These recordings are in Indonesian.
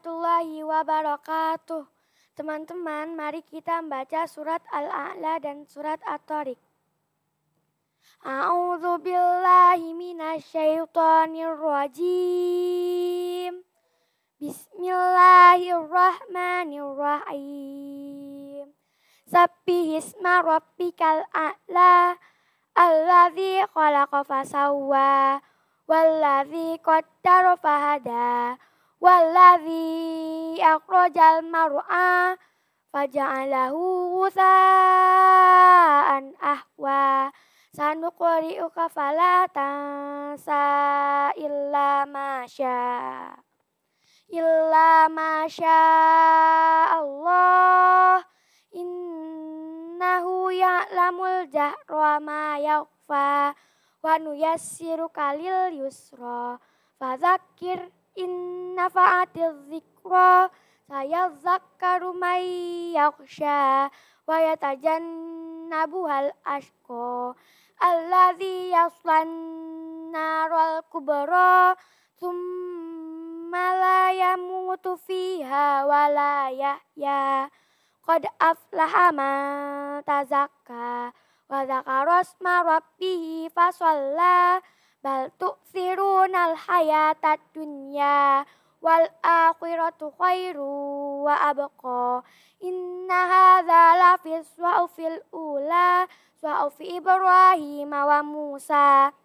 warahmatullahi wabarakatuh. Teman-teman, mari kita membaca surat Al-A'la dan surat At-Tariq. A'udzu billahi minasyaitonir rajim. Bismillahirrahmanirrahim. Sabbihisma rabbikal a'la alladzi khalaqa fasawwa walladzi qaddara fahada walladzi akhrajal mar'a faja'alahu ghusaan ahwa sanuqri'uka fala tansa illa masya Allah innahu ya'lamul jahra ma yakhfa wa nuyassiruka lil yusra fadzakir in nafa'atiz zikra sayadzakkaru may yakhsha wa yatajannabuhal ashqa alladzi yaslan naral kubra thumma la yamutu fiha wa la yahya qad aflaha man tazakka wa dzakara asma rabbih fasalla bal tu'thirunal hayatad dunya wal akhiratu khairu wa abqa inna hadza la fis suhufil ula suhufi Ibrahim wa Musa.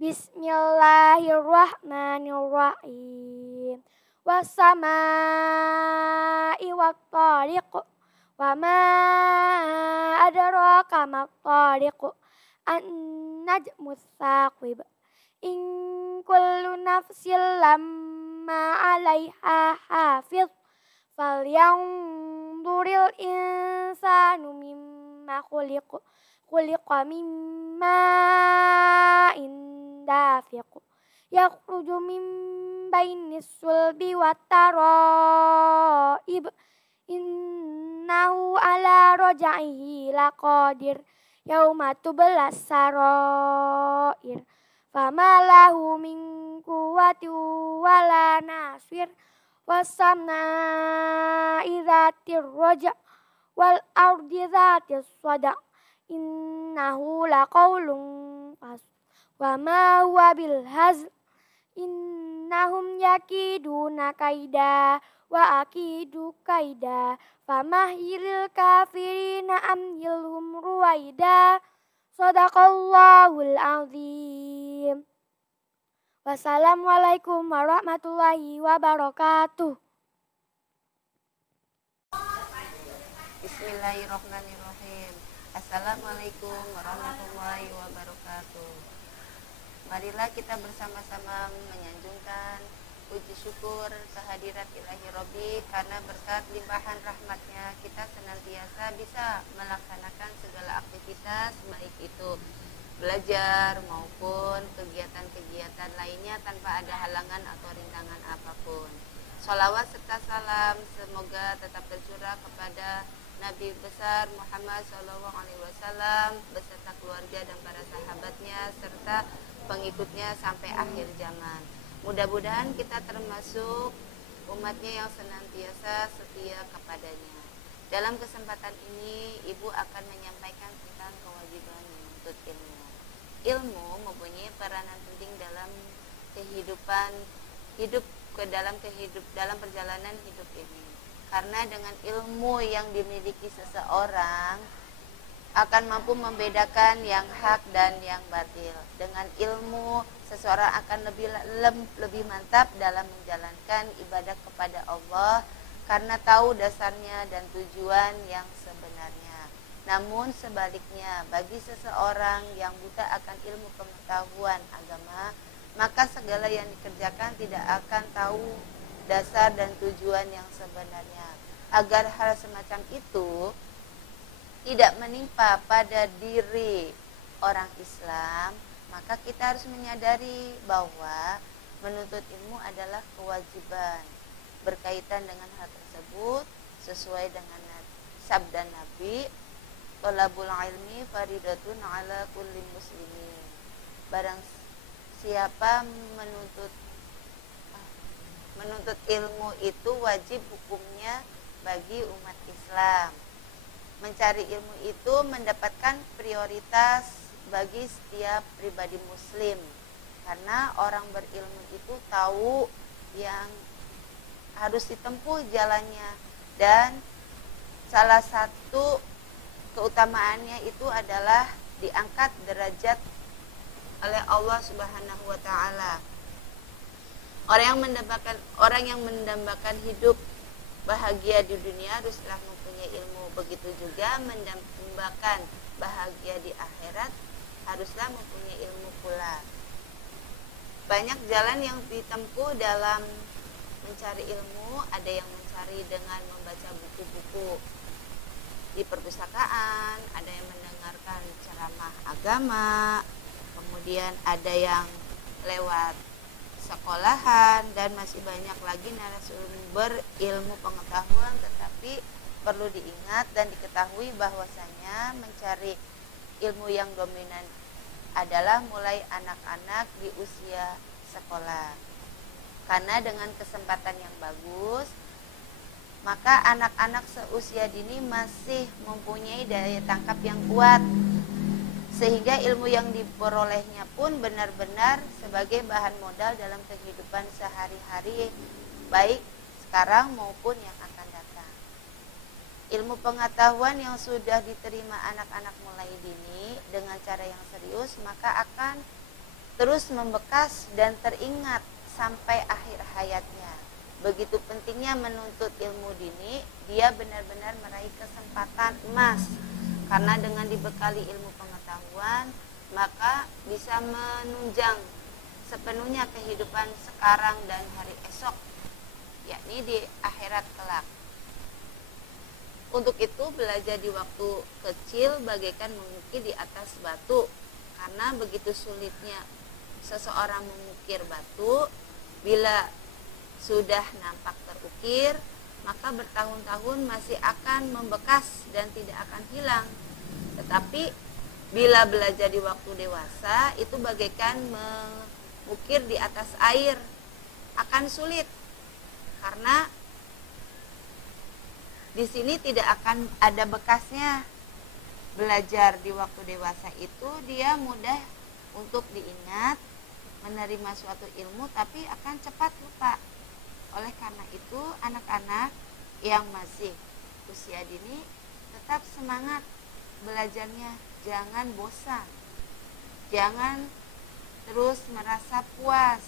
Bismillahirrahmanirrahim. Was-samaa'i wat-tariq wa ma adraka mat-tariq an-najmus saqib in kullu nafsin lamma 'alaiha hafiz falyanzuril insanu mimma khuliqa mimma dafiq yakhruju min bainis sulbi wat-tara'ib innahu ala raj'ihi laqadir yauma tublas sarair fama lahu min quwwati wala nasir was-samaa'i dzatir raja' wal ardi dzatis sada' innahu laqaulun fasl wa ma huwa bil hazl innahum yakiduna kaida wa akidu kaida famahilil kafirina amhilhum ruwaida sadaqallahul azim. Wassalamualaikum warahmatullahi wabarakatuh. Bismillahirrahmanirrahim. Assalamualaikum warahmatullahi wabarakatuh. Marilah kita bersama-sama menyanjungkan puji syukur kehadirat ilahi Rabbi, karena berkat limpahan rahmatnya kita senantiasa bisa melaksanakan segala aktivitas, baik itu belajar maupun kegiatan-kegiatan lainnya tanpa ada halangan atau rintangan apapun. Sholawat serta salam semoga tetap tercurah kepada Nabi besar Muhammad SAW beserta keluarga dan para sahabatnya serta pengikutnya sampai akhir zaman. Mudah-mudahan kita termasuk umatnya yang senantiasa setia kepadanya. Dalam kesempatan ini, Ibu akan menyampaikan tentang kewajiban menuntut ilmu. Ilmu mempunyai peranan penting dalam dalam perjalanan hidup ini. Karena dengan ilmu yang dimiliki seseorang akan mampu membedakan yang hak dan yang batil. Dengan ilmu, seseorang akan lebih mantap dalam menjalankan ibadah kepada Allah karena tahu dasarnya dan tujuan yang sebenarnya. Namun sebaliknya, bagi seseorang yang buta akan ilmu pengetahuan agama, maka segala yang dikerjakan tidak akan tahu dasar dan tujuan yang sebenarnya. Agar hal semacam itu tidak menimpa pada diri orang Islam, maka kita harus menyadari bahwa menuntut ilmu adalah kewajiban. Berkaitan dengan hal tersebut, sesuai dengan sabda Nabi, thalabul ilmi faridatun ala kulli muslimin. Barang siapa menuntut ilmu itu wajib hukumnya bagi umat Islam. Mencari ilmu itu mendapatkan prioritas bagi setiap pribadi muslim, karena orang berilmu itu tahu yang harus ditempuh jalannya, dan salah satu keutamaannya itu adalah diangkat derajat oleh Allah Subhanahu wa taala. Orang yang mendambakan hidup bahagia di dunia haruslah mempunyai ilmu. Begitu juga mendambakan bahagia di akhirat haruslah mempunyai ilmu pula. Banyak jalan yang ditempuh dalam mencari ilmu. Ada yang mencari dengan membaca buku-buku di perpustakaan, ada yang mendengarkan ceramah agama, kemudian ada yang lewat sekolahan, dan masih banyak lagi narasumber ilmu pengetahuan. Tetapi perlu diingat dan diketahui bahwasanya mencari ilmu yang dominan adalah mulai anak-anak di usia sekolah, karena dengan kesempatan yang bagus maka anak-anak seusia dini masih mempunyai daya tangkap yang kuat, sehingga ilmu yang diperolehnya pun benar-benar sebagai bahan modal dalam kehidupan sehari-hari, baik sekarang maupun yang akan datang. Ilmu pengetahuan yang sudah diterima anak-anak mulai dini dengan cara yang serius, maka akan terus membekas dan teringat sampai akhir hayatnya. Begitu pentingnya menuntut ilmu dini, dia benar-benar meraih kesempatan emas, karena dengan dibekali ilmu pengetahuan maka bisa menunjang sepenuhnya kehidupan sekarang dan hari esok, yakni di akhirat kelak. Untuk itu belajar di waktu kecil bagaikan mengukir di atas batu, karena begitu sulitnya seseorang mengukir batu, bila sudah nampak terukir maka bertahun-tahun masih akan membekas dan tidak akan hilang. Tetapi bila belajar di waktu dewasa, itu bagaikan mengukir di atas air, akan sulit, karena di sini tidak akan ada bekasnya. Belajar di waktu dewasa itu dia mudah untuk diingat, menerima suatu ilmu, tapi akan cepat lupa. Oleh karena itu, anak-anak yang masih usia dini tetap semangat belajarnya, jangan bosan, jangan terus merasa puas,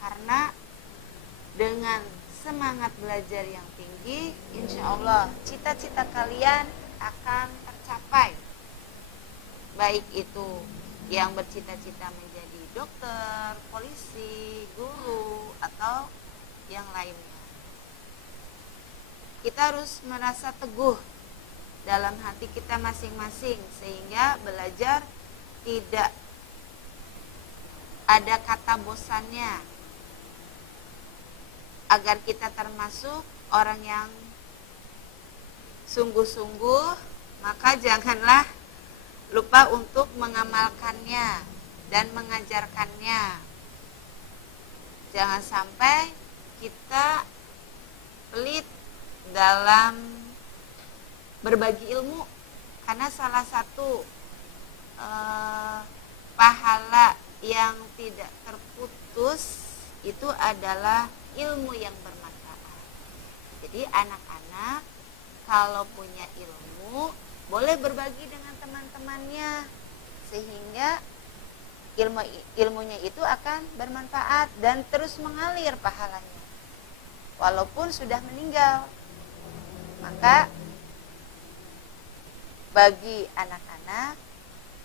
karena dengan semangat belajar yang tinggi, insya Allah cita-cita kalian akan tercapai. Baik itu yang bercita-cita menjadi dokter, polisi, guru, atau yang lainnya. Kita harus merasa teguh dalam hati kita masing-masing, sehingga belajar tidak ada kata bosannya, agar kita termasuk orang yang sungguh-sungguh. Maka janganlah lupa untuk mengamalkannya dan mengajarkannya. Jangan sampai kita pelit dalam berbagi ilmu, karena salah satu pahala yang tidak terputus itu adalah ilmu yang bermanfaat. Jadi anak-anak kalau punya ilmu boleh berbagi dengan teman-temannya, sehingga ilmunya itu akan bermanfaat dan terus mengalir pahalanya walaupun sudah meninggal. Maka bagi anak-anak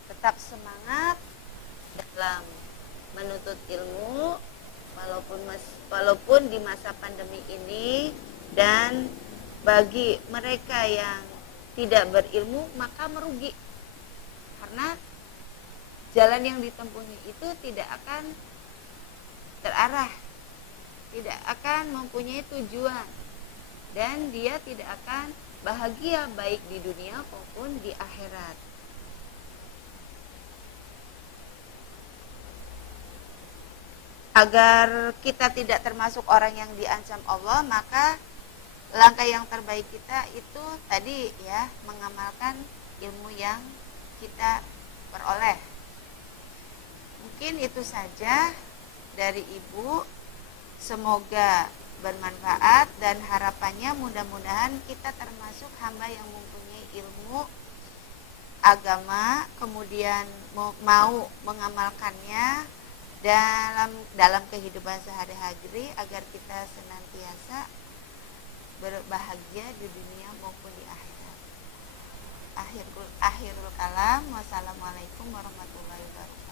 tetap semangat dalam menuntut ilmu walaupun di masa pandemi ini, dan bagi mereka yang tidak berilmu maka merugi, karena jalan yang ditempuhnya itu tidak akan terarah, tidak akan mempunyai tujuan, dan dia tidak akan bahagia baik di dunia maupun di akhirat. agar kita tidak termasuk orang yang diancam Allah, maka langkah yang terbaik kita itu tadi ya, mengamalkan ilmu yang kita peroleh. Mungkin itu saja dari Ibu. Semoga bermanfaat dan harapannya mudah-mudahan kita termasuk hamba yang mempunyai ilmu agama, kemudian mau mengamalkannya dalam kehidupan sehari-hari agar kita senantiasa berbahagia di dunia maupun di akhirat. Akhirul kalam. Wassalamualaikum warahmatullahi wabarakatuh.